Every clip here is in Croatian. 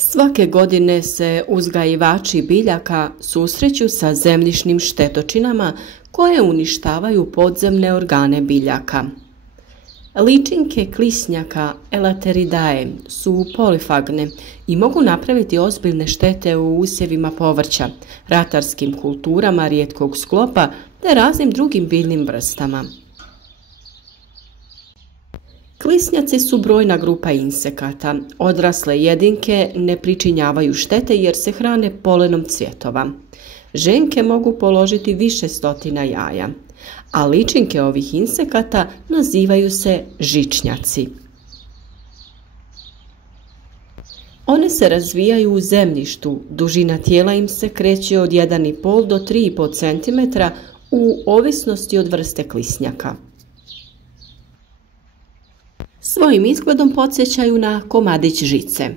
Svake godine se uzgajivači biljaka susreću sa zemljišnim štetočinama koje uništavaju podzemne organe biljaka. Ličinke klisnjaka Elateridae su polifagne i mogu napraviti ozbiljne štete u usjevima povrća, ratarskim kulturama rijetkog sklopa te raznim drugim biljnim vrstama. Klisnjaci su brojna grupa insekata. Odrasle jedinke ne pričinjavaju štete jer se hrane polenom cvjetova. Ženke mogu položiti više stotina jaja, a ličinke ovih insekata nazivaju se žičnjaci. One se razvijaju u zemljištu, dužina tijela im se kreće od 1,5 do 3,5 cm u ovisnosti od vrste klisnjaka. Svojim izgledom podsjećaju na komadić žice.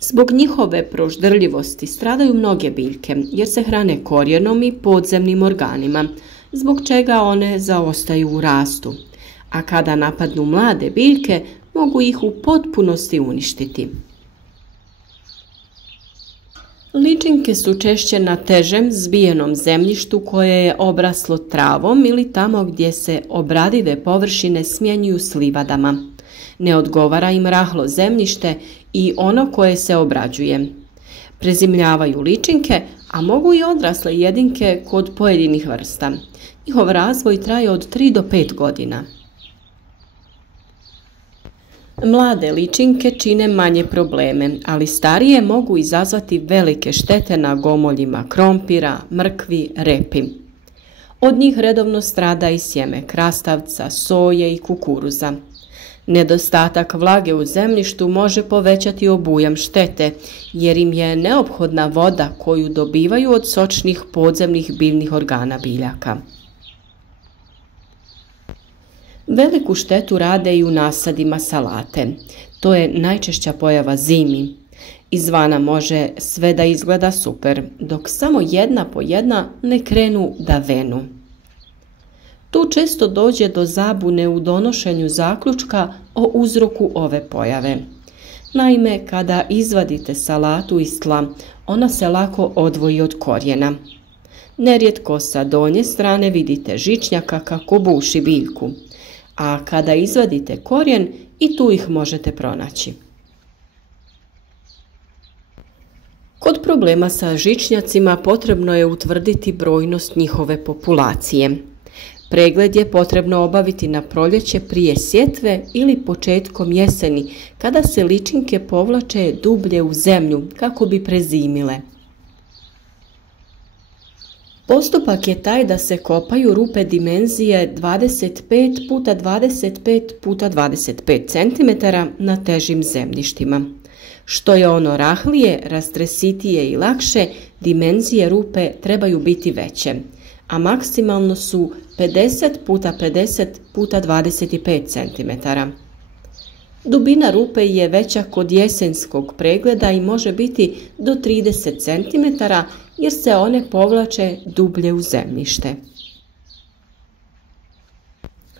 Zbog njihove proždrljivosti stradaju mnoge biljke jer se hrane korijenom i podzemnim organima, zbog čega one zaostaju u rastu, a kada napadnu mlade biljke mogu ih u potpunosti uništiti. Ličinke su češće na težem zbijenom zemljištu koje je obraslo travom ili tamo gdje se obradive površine smjenjuju s livadama. Ne odgovara im rahlo zemljište i ono koje se obrađuje. Prezimljavaju ličinke, a mogu i odrasle jedinke kod pojedinih vrsta. Njihov razvoj traje od 3 do 5 godina. Mlade ličinke čine manje probleme, ali starije mogu izazvati velike štete na gomoljima krompira, mrkvi, repi. Od njih redovno strada i sjeme krastavca, soje i kukuruza. Nedostatak vlage u zemljištu može povećati obujam štete, jer im je neophodna voda koju dobivaju od sočnih podzemnih biljnih organa biljaka. Veliku štetu rade i u nasadima salate. To je najčešća pojava zimi. Izvana može sve da izgleda super, dok samo jedna po jedna ne krenu da venu. Tu često dođe do zabune u donošenju zaključka o uzroku ove pojave. Naime, kada izvadite salatu iz tla, ona se lako odvoji od korijena. Nerijetko sa donje strane vidite žičnjaka kako buši biljku, a kada izvadite korijen i tu ih možete pronaći. Kod problema sa žičnjacima potrebno je utvrditi brojnost njihove populacije. Pregled je potrebno obaviti na proljeće prije sjetve ili početkom jeseni, kada se ličinke povlače dublje u zemlju kako bi prezimile. Postupak je taj da se kopaju rupe dimenzije 25 x 25 x 25 cm na težim zemljištima. Što je ono rahlije, rastresitije i lakše, dimenzije rupe trebaju biti veće, a maksimalno su 50 x 50 x 25 cm. Dubina rupe je veća kod jesenskog pregleda i može biti do 30 cm jer se one povlače dublje u zemljište.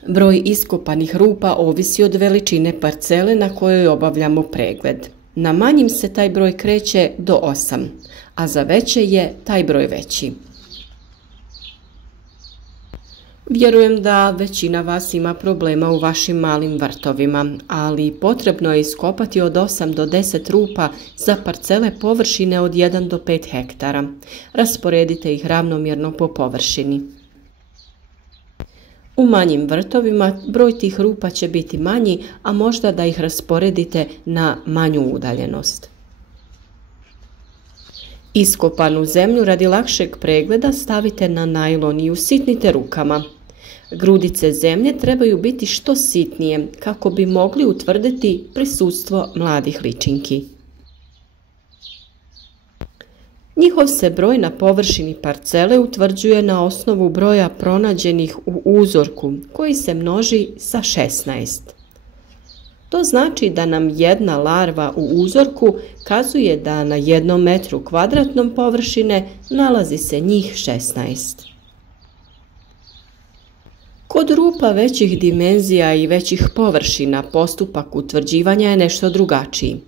Broj iskopanih rupa ovisi od veličine parcele na kojoj obavljamo pregled. Na manjim se taj broj kreće do 8, a za veće je taj broj veći. Vjerujem da većina vas ima problema u vašim malim vrtovima, ali potrebno je iskopati od 8 do 10 rupa za parcele površine od 1 do 5 hektara. Rasporedite ih ravnomjerno po površini. U manjim vrtovima broj tih rupa će biti manji, a možda da ih rasporedite na manju udaljenost. Iskopanu zemlju radi lakšeg pregleda stavite na najlon i usitnite rukama. Grudice zemlje trebaju biti što sitnije kako bi mogli utvrditi prisustvo mladih ličinki. Njihov se broj na površini parcele utvrđuje na osnovu broja pronađenih u uzorku koji se množi sa 16. To znači da nam jedna larva u uzorku kazuje da na 1 metru kvadratnom površine nalazi se njih 16. Kod rupa većih dimenzija i većih površina postupak utvrđivanja je nešto drugačiji.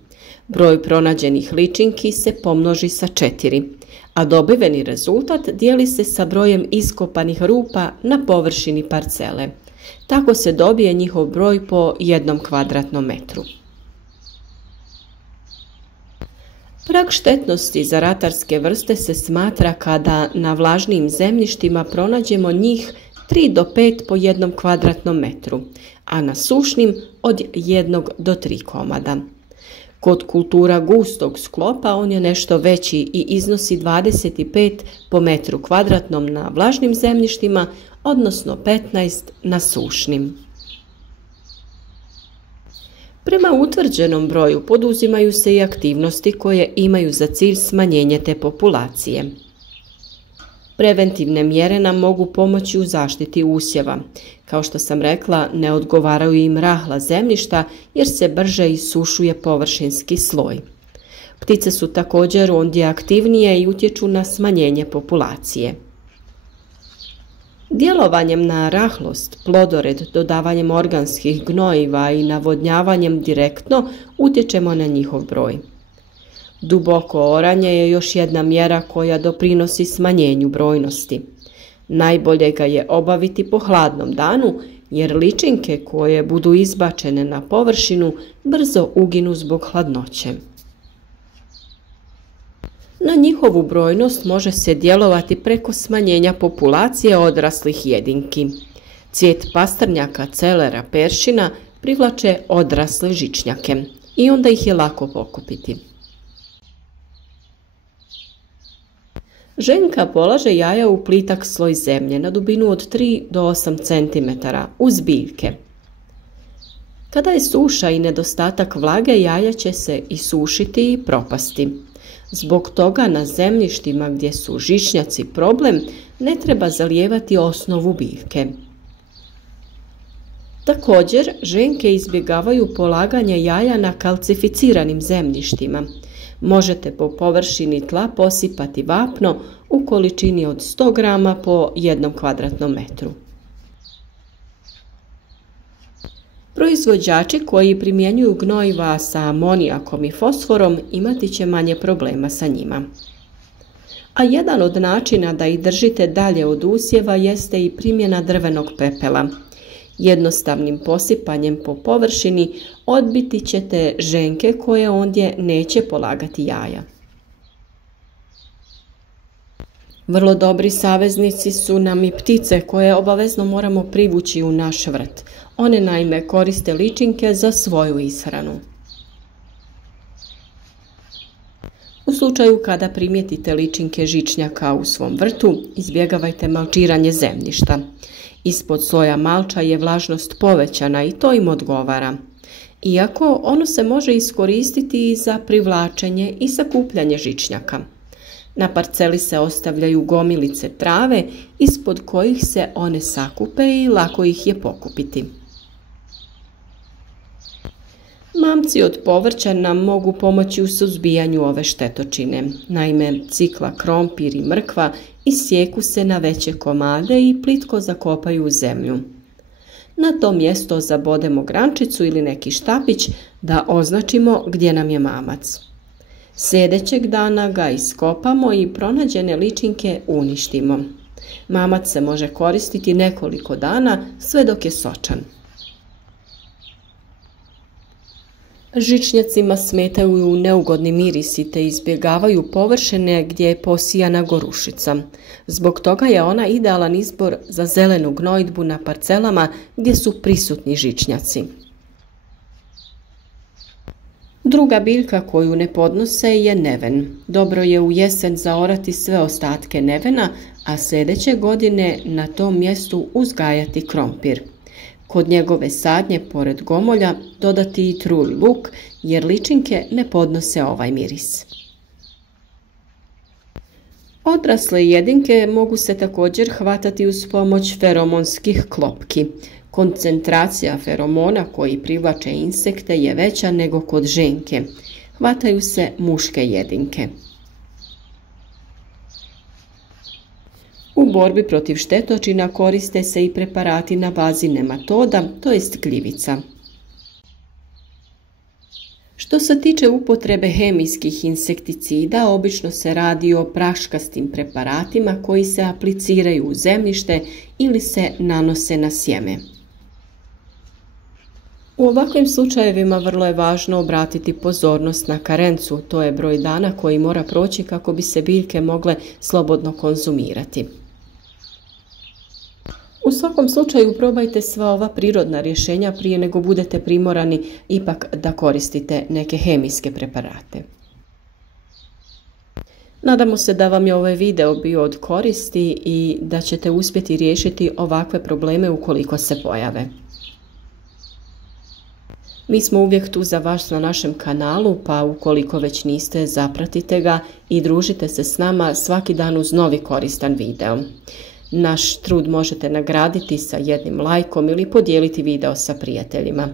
Broj pronađenih ličinki se pomnoži sa 4, a dobiveni rezultat dijeli se sa brojem iskopanih rupa na površini parcele. Tako se dobije njihov broj po 1 kvadratnom metru. Prag štetnosti za ratarske vrste se smatra kada na vlažnijim zemljištima pronađemo njih 3 do 5 po 1 kvadratnom metru, a na sušnim od 1 do 3 komada. Kod kultura gustog sklopa on je nešto veći i iznosi 25 po metru kvadratnom na vlažnim zemljištima, odnosno 15 na sušnim. Prema utvrđenom broju poduzimaju se i aktivnosti koje imaju za cilj smanjenje te populacije. Preventivne mjere nam mogu pomoći u zaštiti usjeva. Kao što sam rekla, ne odgovaraju im rahla zemljišta jer se brže isušuje površinski sloj. Ptice su također ondje aktivnije i utječu na smanjenje populacije. Djelovanjem na rahlost, plodored, dodavanjem organskih gnojiva i navodnjavanjem direktno utječemo na njihov broj. Duboko oranje je još jedna mjera koja doprinosi smanjenju brojnosti. Najbolje ga je obaviti po hladnom danu, jer ličinke koje budu izbačene na površinu brzo uginu zbog hladnoće. Na njihovu brojnost može se djelovati preko smanjenja populacije odraslih jedinki. Cvijet pastrnjaka, celera, peršina privlače odrasle žičnjake i onda ih je lako pokupiti. Ženka polaže jaja u plitak sloj zemlje na dubinu od 3 do 8 cm uz biljke. Kada je suša i nedostatak vlage, jaja će se isušiti i propasti. Zbog toga na zemljištima gdje su žičnjaci problem ne treba zalijevati osnovu biljke. Također, ženke izbjegavaju polaganje jaja na kalcificiranim zemljištima. Možete po površini tla posipati vapno u količini od 100 grama po 1 kvadratnom metru. Proizvođači koji primjenjuju gnojiva sa amonijakom i fosforom imati će manje problema sa njima. A jedan od načina da ih držite dalje od usjeva jeste i primjena drvenog pepela. Jednostavnim posipanjem po površini odbiti ćete ženke koje ondje neće polagati jaja. Vrlo dobri saveznici su nam i ptice koje obavezno moramo privući u naš vrt. One naime koriste ličinke za svoju ishranu. U slučaju kada primijetite ličinke žičnjaka u svom vrtu, izbjegavajte malčiranje zemljišta. Ispod sloja malča je vlažnost povećana i to im odgovara. Iako ono se može iskoristiti i za privlačenje i sakupljanje žičnjaka. Na parceli se ostavljaju gomilice trave ispod kojih se one sakupe i lako ih je pokupiti. Mamci od povrća nam mogu pomoći u suzbijanju ove štetočine. Naime, cikla, krompir i mrkva isjeku se na veće komade i plitko zakopaju u zemlju. Na to mjesto zabodemo grančicu ili neki štapić da označimo gdje nam je mamac. Sljedećeg dana ga iskopamo i pronađene ličinke uništimo. Mamac se može koristiti nekoliko dana sve dok je sočan. Žičnjacima smetaju neugodni mirisi te izbjegavaju površine gdje je posijana gorušica. Zbog toga je ona idealan izbor za zelenu gnojidbu na parcelama gdje su prisutni žičnjaci. Druga biljka koju ne podnose je neven. Dobro je u jesen zaorati sve ostatke nevena, a sljedeće godine na tom mjestu uzgajati krompir. Kod njegove sadnje, pored gomolja, dodati i truli luk, jer ličinke ne podnose ovaj miris. Odrasle jedinke mogu se također hvatati uz pomoć feromonskih klopki. Koncentracija feromona koji privlače insekte je veća nego kod ženke. Hvataju se muške jedinke. U borbi protiv štetočina koriste se i preparati na bazi nematoda, to jest gljivica. Što se tiče upotrebe hemijskih insekticida, obično se radi o praškastim preparatima koji se apliciraju u zemljište ili se nanose na sjeme. U ovakvim slučajevima vrlo je važno obratiti pozornost na karencu, to je broj dana koji mora proći kako bi se biljke mogle slobodno konzumirati. U svakom slučaju probajte sva ova prirodna rješenja prije nego budete primorani ipak da koristite neke hemijske preparate. Nadamo se da vam je ovaj video bio od koristi i da ćete uspjeti riješiti ovakve probleme ukoliko se pojave. Mi smo uvijek tu za vas na našem kanalu, pa ukoliko već niste, zapratite ga i družite se s nama svaki dan uz novi koristan video. Naš trud možete nagraditi sa jednim lajkom ili podijeliti video sa prijateljima.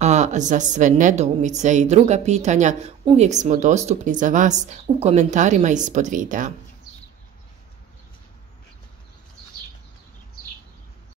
A za sve nedoumice i druga pitanja uvijek smo dostupni za vas u komentarima ispod videa.